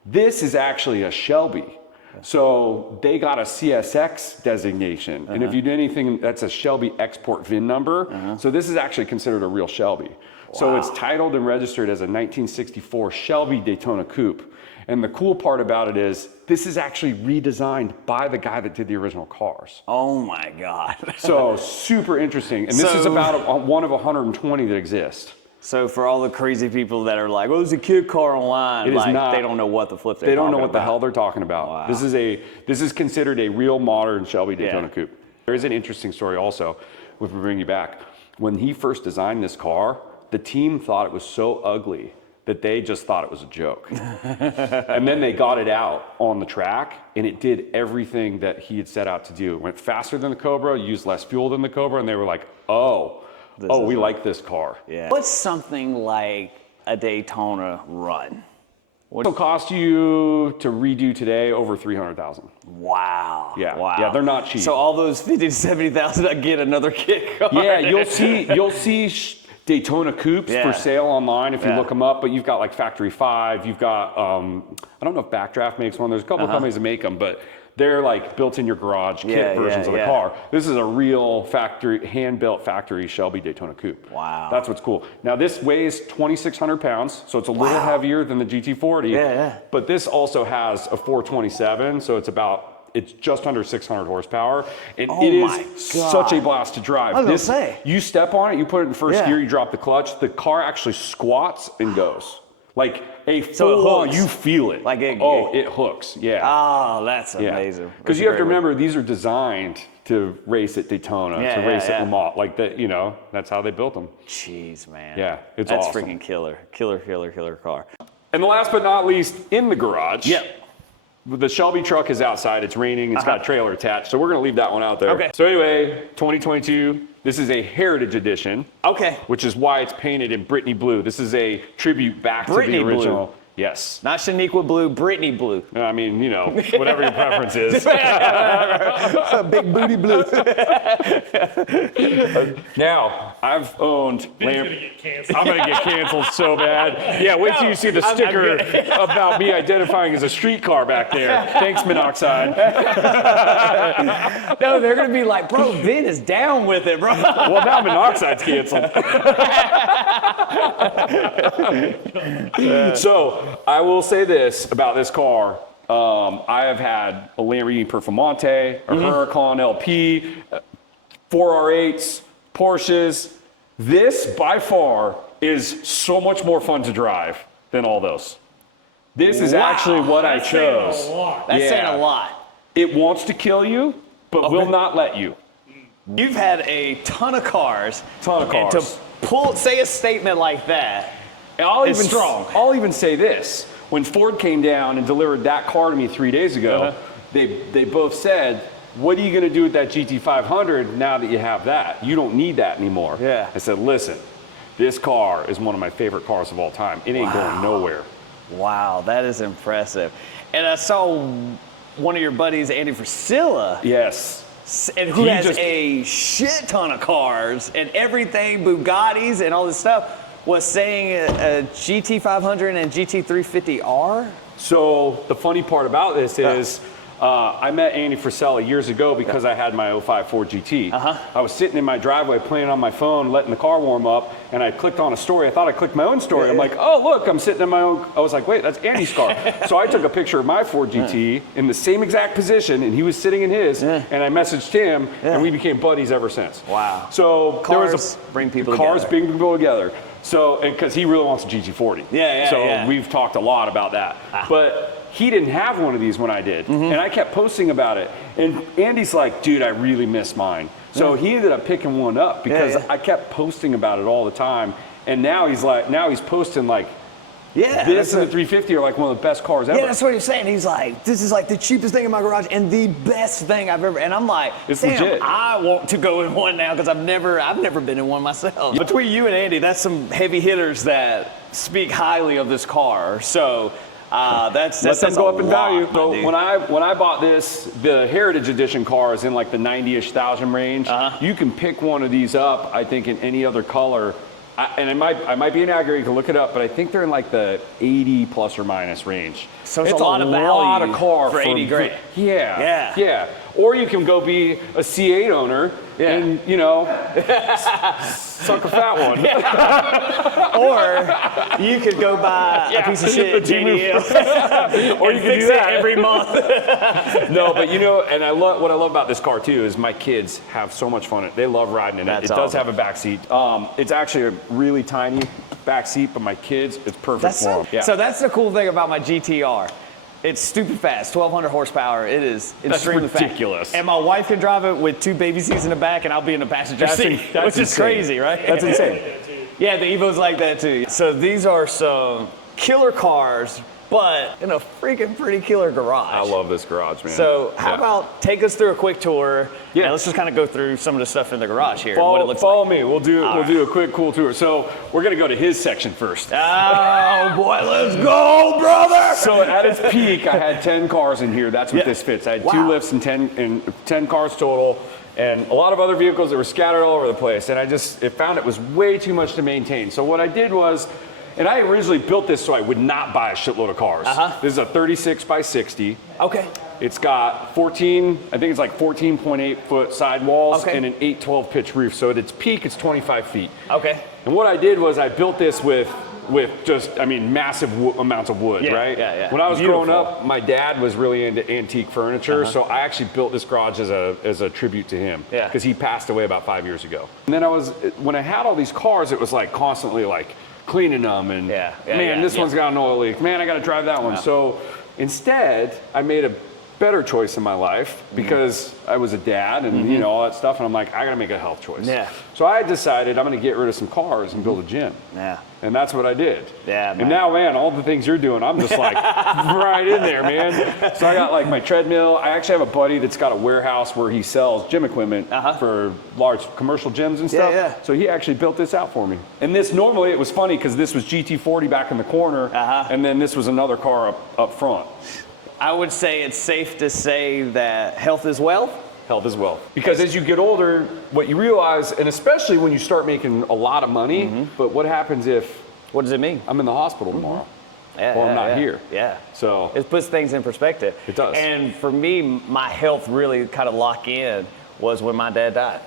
This is actually a Shelby. So they got a CSX designation. And if you do anything, that's a Shelby export VIN number. So this is actually considered a real Shelby. So it's titled and registered as a 1964 Shelby Daytona Coupe. And the cool part about it is this is actually redesigned by the guy that did the original cars. Oh my God. So super interesting. And this is about one of 120 that exist. So for all the crazy people that are like, oh, there's a kid car online, It is not. they don't know what the flip They don't know what the hell they're talking about. Wow. This is considered a real modern Shelby Daytona Coupe. There is an interesting story also, if we bring you back. When he first designed this car, the team thought it was so ugly that they just thought it was a joke. And then they got it out on the track, and it did everything that he had set out to do. It went faster than the Cobra, used less fuel than the Cobra, and they were like, we like this car. Yeah. What's something like a Daytona run? It'll cost you to redo today over $300,000. Wow. Yeah. Wow. Yeah, they're not cheap. So all those 50 to 70,000, I get another kit car. Yeah, you'll see Daytona Coupes for sale online if you look them up. But you've got like Factory 5. You've got I don't know if Backdraft makes one. There's a couple of companies that make them, but they're like built in your garage kit versions of the car. This is a real factory, hand-built factory Shelby Daytona Coupe. Wow. That's what's cool. Now this weighs 2,600 pounds, so it's a little heavier than the GT40. Yeah. But this also has a 427, so it's just under 600 horsepower. And it is such a blast to drive. I was gonna say. You step on it, you put it in first gear, you drop the clutch, the car actually squats and goes. Like a full on, you feel it. Like it hooks, Oh, that's amazing. Because you have to remember, these are designed to race at Daytona, to race at Le Mans. Like that, that's how they built them. Jeez, man. Yeah, it's that's awesome. Freaking killer car. And the last but not least, in the garage. The Shelby truck is outside. It's raining. It's got a trailer attached. So we're going to leave that one out there. Okay. So anyway, 2022, this is a Heritage Edition. Okay. Which is why it's painted in Brittany blue. This is a tribute back to the original. Blue. Yes. Not Shaniqua blue, Brittany blue. I mean, whatever your preference is. Big booty blue. Now, I've owned I'm gonna get canceled. I'm going to get canceled so bad. Yeah, wait till you see the sticker about me identifying as a streetcar back there. Thanks, Monoxide. No, they're going to be like, bro, Vin is down with it, bro. Well, now Monoxide's canceled. So, I will say this about this car. I have had a Lamborghini Performante, a Huracan LP, 4R8s, Porsches. This, by far, is so much more fun to drive than all those. This is actually what I chose. That's saying a lot. It wants to kill you, but will not let you. You've had a ton of cars. And to say a statement like that, It's strong. I'll even say this. When Ford came down and delivered that car to me 3 days ago, they both said, what are you going to do with that GT500 now that you have that? You don't need that anymore. Yeah. I said, listen, this car is one of my favorite cars of all time. It ain't going nowhere. Wow, that is impressive. And I saw one of your buddies, Andy Frisella. Yes. And who has a shit ton of cars and everything, Bugattis and all this stuff, was saying a GT500 and GT350R? So the funny part about this is I met Andy Frisella years ago because I had my 05 Ford GT. I was sitting in my driveway playing on my phone, letting the car warm up, and I clicked on a story. I thought I clicked my own story. I'm like, oh, look, I'm sitting in my own. I was like, wait, that's Andy's car. So I took a picture of my Ford GT in the same exact position, and he was sitting in his, and I messaged him, and we became buddies ever since. Wow. So cars bring people together. Cars bring people together. So, because he really wants a GT40. So we've talked a lot about that. But he didn't have one of these when I did. And I kept posting about it. And Andy's like, dude, I really miss mine. So he ended up picking one up because I kept posting about it all the time. And now he's posting like, this and the 350 are like one of the best cars ever. Yeah, that's what he's saying. He's like, this is like the cheapest thing in my garage and the best thing I've ever. And I'm like, it's damn, legit. I want to go in one now because I've never been in one myself. Between you and Andy, that's some heavy hitters that speak highly of this car. So that's let them go up in value. So dude. when I bought this, the Heritage Edition car is in like the 90-ish thousand range. You can pick one of these up, I think, in any other color. And I might be inaccurate, you can look it up, but I think they're in like the 80 plus or minus range. So it's a lot of value car for 80 grand. Yeah. Or you can go be a C8 owner and, suck a fat one. Or you could go buy a piece of shit JDM. Or you could do that every month. No, but and what I love about this car too is my kids have so much fun in it. They love riding in it. It does have a back seat. It's actually a really tiny back seat, but my kids, it's perfect for them. So that's the cool thing about my GTR. It's stupid fast, 1,200 horsepower. It is extremely ridiculous. fast. And my wife can drive it with 2 baby seats in the back, and I'll be in the passenger seat, which is crazy, right? That's insane. Yeah, the Evo's like that too. So these are some killer cars but in a freaking pretty killer garage. I love this garage, man. So how about take us through a quick tour? Yeah. And let's just kind of go through some of the stuff in the garage here. Follow me. We'll do a quick cool tour. So we're gonna go to his section first. Oh boy, let's go, brother! So at its peak, I had 10 cars in here. That's what this fits. I had 2 lifts and 10 cars total, and a lot of other vehicles that were scattered all over the place. And I found it was way too much to maintain. So what I did was, and I originally built this so I would not buy a shitload of cars. This is a 36 by 60. Okay. It's got 14.8 foot sidewalls and an 812 pitch roof. So at its peak, it's 25 feet. Okay. And what I did was I built this with just, massive amounts of wood, right? Yeah. When I was growing up, my dad was really into antique furniture, so I actually built this garage as a tribute to him. Yeah. Because he passed away about 5 years ago. And then when I had all these cars, it was like constantly like cleaning them and this one's got an oil leak. Man, I got to drive that one. So instead, I made a better choice in my life because I was a dad and all that stuff, and I'm like, I gotta make a health choice. Yeah. So I decided I'm gonna get rid of some cars and build a gym. Yeah. And that's what I did. Yeah, man. And now, man, all the things you're doing, I'm just like right in there, man. So I got like my treadmill. I actually have a buddy that's got a warehouse where he sells gym equipment for large commercial gyms and stuff. Yeah. So he actually built this out for me. And this, normally it was funny because this was GT40 back in the corner, and then this was another car up front. I would say it's safe to say that health is wealth. Health is wealth. Because as you get older, what you realize, and especially when you start making a lot of money, but what happens if... What does it mean? I'm in the hospital tomorrow. Yeah, I'm not here. Yeah. So it puts things in perspective. It does. And for me, my health really kind of locked in was when my dad died.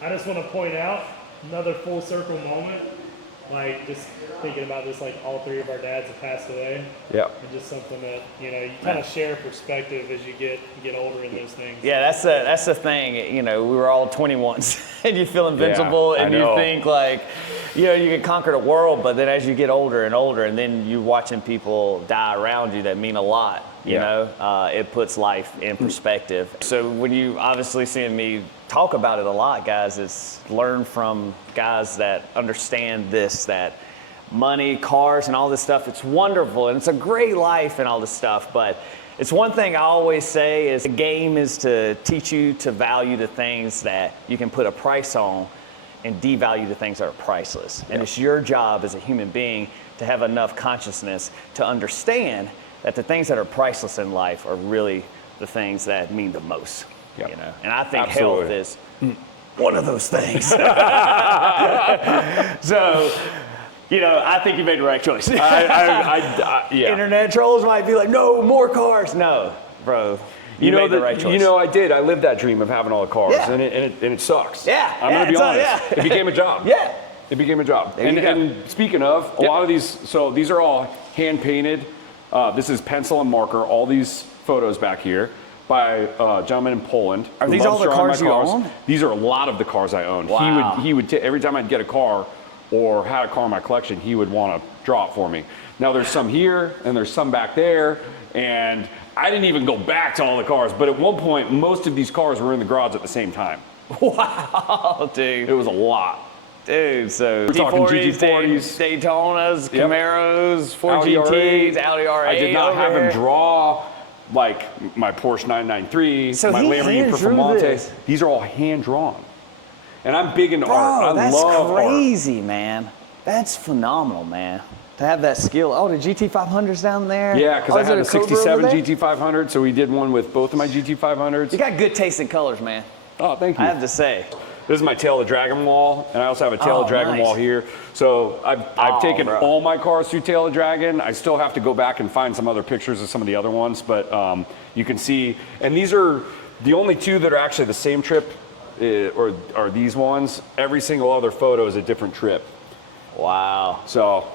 I just want to point out another full circle moment. Like, just thinking about this, like, all 3 of our dads have passed away. Yeah. And just something that, you kind of share perspective as you get older in those things. Yeah, that's the thing. We were all 21s, and you feel invincible, and you think, like, you can conquer the world, but then as you get older and older, and then you're watching people die around you that mean a lot, you know, it puts life in perspective. So when you obviously seeing me talk about it a lot, guys, is learn from guys that understand this, that money, cars, and all this stuff, it's wonderful, and it's a great life and all this stuff, but it's one thing I always say is the game is to teach you to value the things that you can put a price on and devalue the things that are priceless. And it's your job as a human being to have enough consciousness to understand that the things that are priceless in life are really the things that mean the most. And I think health is one of those things. So, I think you made the right choice. Internet trolls might be like, no, more cars. No, bro. You made the right choice. I did. I lived that dream of having all the cars, and it sucks. Yeah. I'm going to be honest. It became a job. Yeah. It became a job. And speaking of, a lot of these, so these are all hand painted. This is pencil and marker, all these photos back here by a gentleman in Poland. Are these all the cars you own? These are a lot of the cars I own. Wow. He would every time I'd get a car or had a car in my collection, he would want to draw it for me. Now there's some here and there's some back there, and I didn't even go back to all the cars, but at one point, most of these cars were in the garage at the same time. Wow, dude. It was a lot. Dude, so we're talking GT40s, Daytonas, Camaros, 4GTs, Audi R8. I did not have him draw like my Porsche 993, so my Lamborghini Performante. These are all hand drawn. And I'm big into art. I love crazy, art. Man. That's phenomenal, man. To have that skill. Oh, the GT500's down there? Yeah, because I had a 67 GT500, so we did one with both of my GT500s. You got good taste in colors, man. Oh, thank you. I have to say. This is my Tail of the Dragon wall, and I also have a Tail of the Dragon wall here. So I've taken all my cars through Tail of the Dragon. I still have to go back and find some other pictures of some of the other ones, but you can see, and these are the only 2 that are actually the same trip, or are these ones. Every single other photo is a different trip. Wow. So,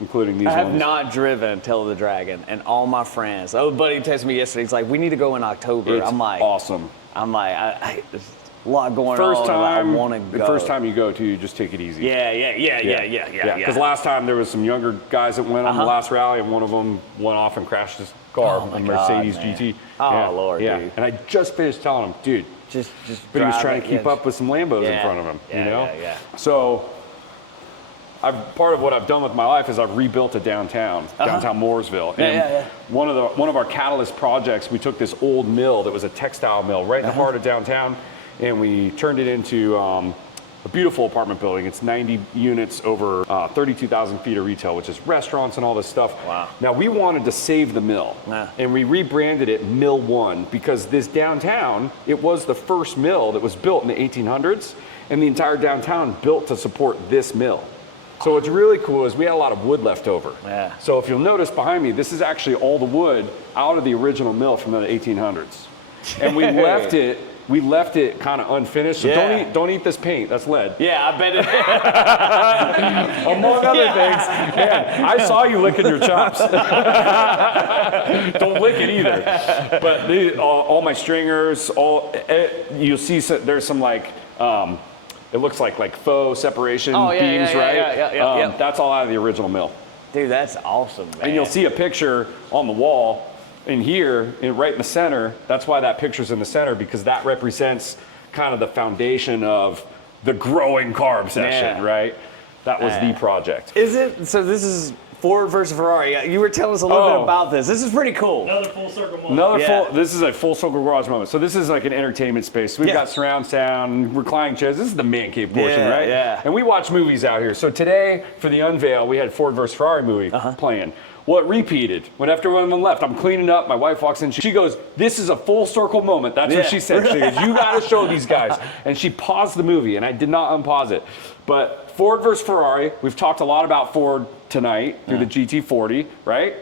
including these ones. I have not driven Tail of the Dragon, and all my friends. Oh, buddy texted me yesterday. He's like, we need to go in October. It's awesome. I'm like, there's a lot going on. I want to go. The first time you go to, you just take it easy. Yeah. Because last time there was some younger guys that went on the last rally, and one of them went off and crashed his car, a Mercedes GT. Lord, dude. And I just finished telling him, dude, but he was trying to keep up with some Lambos in front of him, you know? Yeah. So part of what I've done with my life is I've rebuilt a downtown Mooresville. And one of our catalyst projects, we took this old mill that was a textile mill right in the heart of downtown, and we turned it into a beautiful apartment building. It's 90 units over 32,000 feet of retail, which is restaurants and all this stuff. Wow. Now we wanted to save the mill, and we rebranded it Mill 1 because this downtown, it was the first mill that was built in the 1800s, and the entire downtown built to support this mill. So what's really cool is we had a lot of wood left over. Yeah. So if you'll notice behind me, this is actually all the wood out of the original mill from the 1800s. And we left it kind of unfinished. So don't eat this paint. That's lead. Yeah, I bet it. Among other things. Man, I saw you licking your chops. Don't lick it either. But all my stringers, you'll see there's some like, it looks like faux separation beams, right? Yeah. That's all out of the original mill. Dude, that's awesome, man. And you'll see a picture on the wall in here, right in the center. That's why that picture's in the center, because that represents kind of the foundation of the growing car obsession, right? That was the project. Is it? So this is Ford versus Ferrari. You were telling us a little bit about this. This is pretty cool. Another full circle moment. This is a full circle garage moment. So this is like an entertainment space. We've got surround sound, reclining chairs. This is the man cave portion, right? Yeah. And we watch movies out here. So today, for the unveil, we had Ford versus Ferrari movie playing. Well, it repeated. When after one of them left, I'm cleaning up. My wife walks in. She goes, "This is a full circle moment." That's what she said. She goes, "You got to show these guys." And she paused the movie, and I did not unpause it. But Ford versus Ferrari. We've talked a lot about Ford tonight through the GT40, right?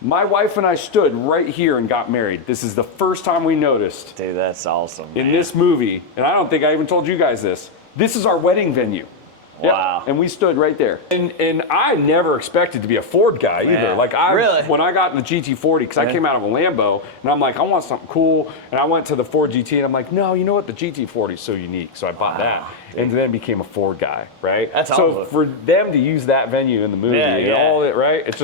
My wife and I stood right here and got married. This is the first time we noticed. Dude, that's awesome, in this movie, and I don't think I even told you guys this. This is our wedding venue. Wow. And we stood right there. And I never expected to be a Ford guy either. Like when I got in the GT40, because I came out of a Lambo, and I'm like, I want something cool. And I went to the Ford GT, and I'm like, no, you know what? The GT40 is so unique. So I bought that. And then became a Ford guy, right? That's so awesome. for them to use that venue in the movie and all it, right? It's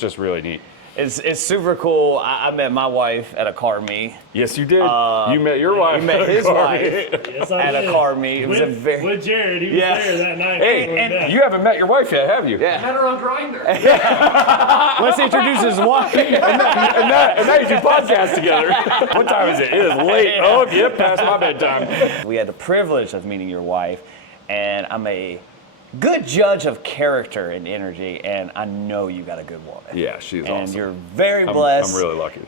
just really neat. It's super cool. I met my wife at a car meet. Yes, you did. You met your wife. You met his wife Yes, at a car meet. It was with Jared. He was there that night. Hey, and you haven't met your wife yet, have you? Yeah. Met her on Grindr. Let's introduce his wife. and now you do podcasts together. What time is it? It is late. Oh, yep, past my bedtime. We had the privilege of meeting your wife, and I'm a good judge of character and energy, and I know you got a good woman. Yeah, she's awesome. And you're very blessed. I'm really lucky.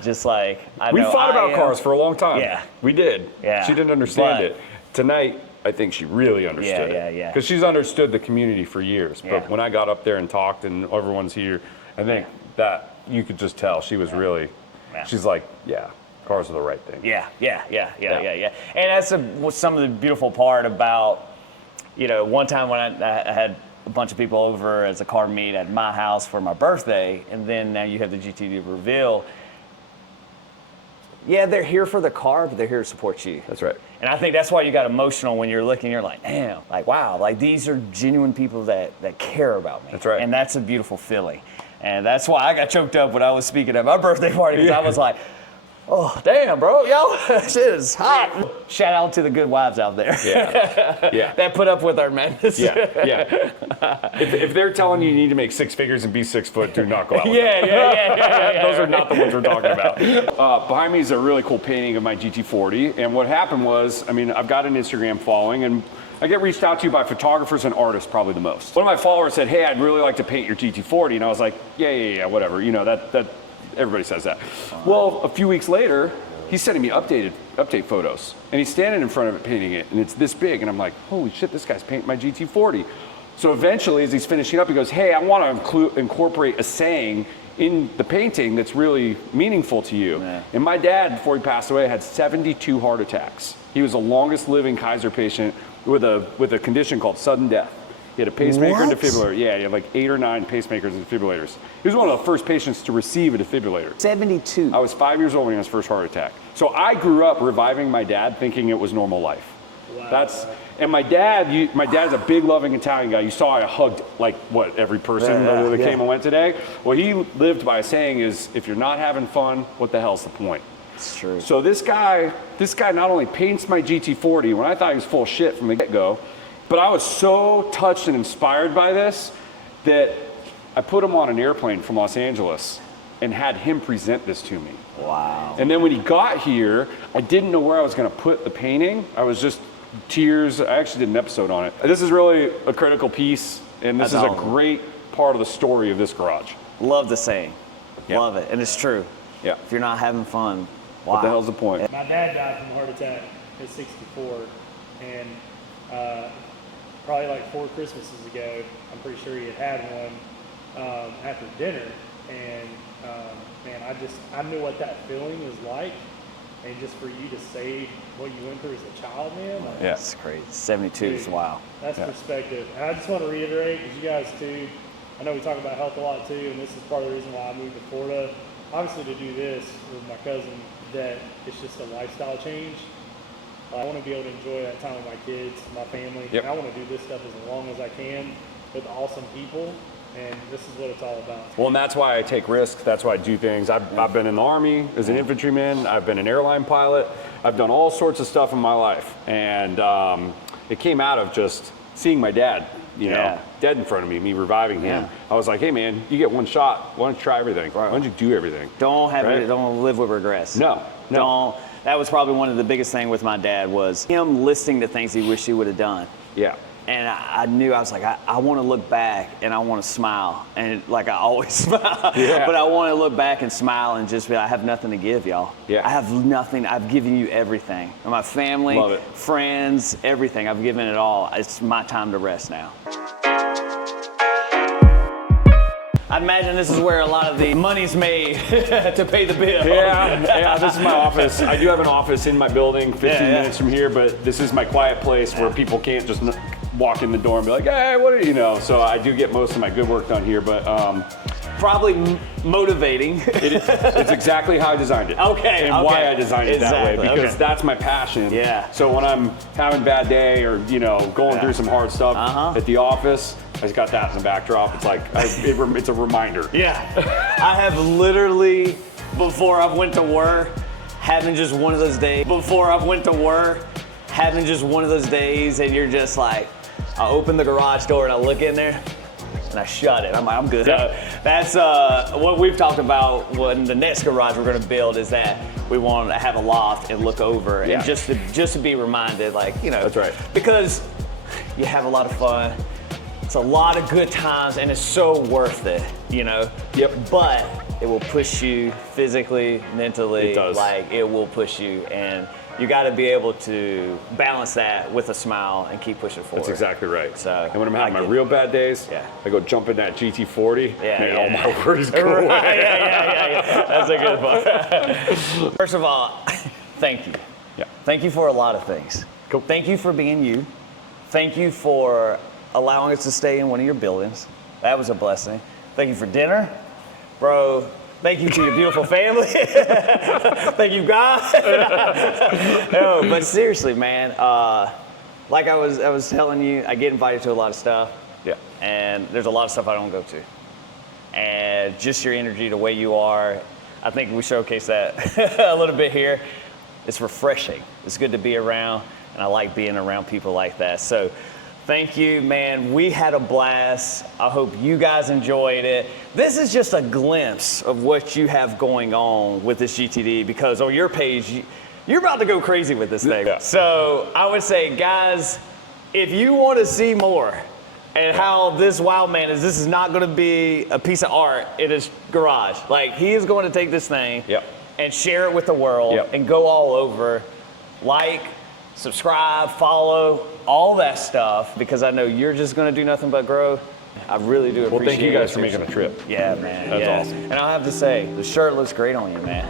Just like We fought about cars for a long time. Yeah. We did. Yeah. She didn't understand it. Tonight, I think she really understood it. Yeah. Because she's understood the community for years. But when I got up there and talked and everyone's here, I think that you could just tell she was really, she's like, cars are the right thing. Yeah. And that's some of the beautiful part about, one time when I had a bunch of people over as a car meet at my house for my birthday, and then now you have the GTD Reveal. Yeah, they're here for the car, but they're here to support you. That's right. And I think that's why you got emotional when you're looking, you're like, damn, like, wow, like these are genuine people that care about me. That's right. And that's a beautiful feeling. And that's why I got choked up when I was speaking at my birthday party, because I was like, oh, damn, bro, shit is hot. Shout out to the good wives out there. Yeah. That put up with our madness. Yeah. If they're telling you need to make 6 figures and be 6 foot, do not go out with them. Yeah. Those are not the ones we're talking about. Behind me is a really cool painting of my GT40. And what happened was, I've got an Instagram following, and I get reached out to by photographers and artists probably the most. One of my followers said, hey, I'd really like to paint your GT40. And I was like, yeah, whatever. That everybody says that. Well, a few weeks later, he's sending me update photos, and he's standing in front of it painting it, and it's this big, and I'm like, holy shit, this guy's painting my GT40. So eventually, as he's finishing up, he goes, hey, I want to incorporate a saying in the painting that's really meaningful to you. Yeah. And my dad, before he passed away, had 72 heart attacks. He was the longest living Kaiser patient with a condition called sudden death. He had a pacemaker and defibrillator. Yeah, he had like 8 or 9 pacemakers and defibrillators. He was one of the first patients to receive a defibrillator. 72. I was 5 years old when he had his first heart attack. So I grew up reviving my dad, thinking it was normal life. Wow. And my dad's a big, loving Italian guy. You saw I hugged every person that came and went today. Well, he lived by a saying is, if you're not having fun, what the hell's the point? It's true. So this guy not only paints my GT40, when I thought he was full of shit from the get-go, But I was so touched and inspired by this that I put him on an airplane from Los Angeles and had him present this to me. Wow. And then when he got here, I didn't know where I was gonna put the painting. I was just tears. I actually did an episode on it. This is really a critical piece, and this is a great part of the story of this garage. Love the saying. Yeah. Love it, and it's true. Yeah. If you're not having fun, why? What the hell's the point? My dad died from a heart attack at 64, and probably like 4 Christmases ago, I'm pretty sure he had one after dinner, and man, I knew what that feeling was like, and just for you to say what you went through as a child, man. Like, Yeah. That's crazy. 72 is wow. That's perspective. And I just want to reiterate, because you guys too, I know we talk about health a lot too, and this is part of the reason why I moved to Florida. Obviously to do this with my cousin, that it's just a lifestyle change. I want to be able to enjoy that time with my kids, my family. Yep. And I want to do this stuff as long as I can with awesome people, and this is what it's all about. Well, and that's why I take risks. That's why I do things. I've been in the Army as an infantryman. I've been an airline pilot. I've done all sorts of stuff in my life. And it came out of just seeing my dad, you know, dead in front of me reviving him. Yeah. I was like, hey man, you get one shot. Why don't you try everything? Why don't you do everything? Don't live with regrets. No. That was probably one of the biggest things with my dad was him listening to things he wished he would have done. Yeah. And I knew, I was like, I want to look back and I want to smile. And like I always smile, Yeah. but I want to look back and smile and just be like, I have nothing to give y'all. Yeah. I have nothing. I've given you everything. My family, Love it. friends, everything. I've given it all. It's my time to rest now. I imagine this is where a lot of the money's made to pay the bill. Yeah, this is my office. I do have an office in my building, 15 minutes from here, but this is my quiet place where people can't just walk in the door and be like, hey, what are you know? So I do get most of my good work done here, but probably motivating. It's exactly how I designed it. Okay. And why I designed it that way, because okay. that's my passion. Yeah. So when I'm having a bad day or, you know, going through some hard stuff at the office, I just got that in the backdrop. It's like, it's a reminder. Yeah. I have literally, before I went to work, having just one of those days, and you're just like, I open the garage door and I look in there and I shut it. I'm like, I'm good. So that's what we've talked about when the next garage we're gonna build is that we want to have a loft and look over and just to be reminded, like, you know. That's right. Because you have a lot of fun. It's a lot of good times and it's so worth it, you know? Yep. But it will push you physically, mentally. It does. Like, it will push you, and you gotta be able to balance that with a smile and keep pushing forward. That's exactly right. So, and when I'm having my real bad days, I go jump in that GT40, and all my worries go away. Yeah. That's a good one. First of all, thank you. Yeah. Thank you for a lot of things. Cool. Thank you for being you. Thank you for allowing us to stay in one of your buildings. That was a blessing. Thank you for dinner. Bro, thank you to your beautiful family. Thank you, God. No, but seriously, man, like I was telling you, I get invited to a lot of stuff. Yeah. And there's a lot of stuff I don't go to. And just your energy, the way you are, I think we showcase that a little bit here. It's refreshing. It's good to be around, and I like being around people like that. So thank you, man. We had a blast. I hope you guys enjoyed it. This is just a glimpse of what you have going on with this GTD, because on your page, you're about to go crazy with this thing. Yeah. So I would say, guys, if you want to see more and how this wild man is, this is not going to be a piece of art in his garage. Like, he is going to take this thing and share it with the world and go all over. Like, subscribe, follow, all that stuff, because I know you're just going to do nothing but grow. I really do appreciate it. Well, thank you guys for making the trip. Yeah, man. That's awesome. And I'll have to say, the shirt looks great on you, man.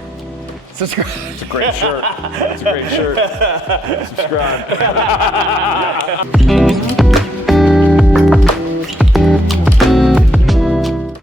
Subscribe. It's a great shirt. It's a great shirt. Subscribe.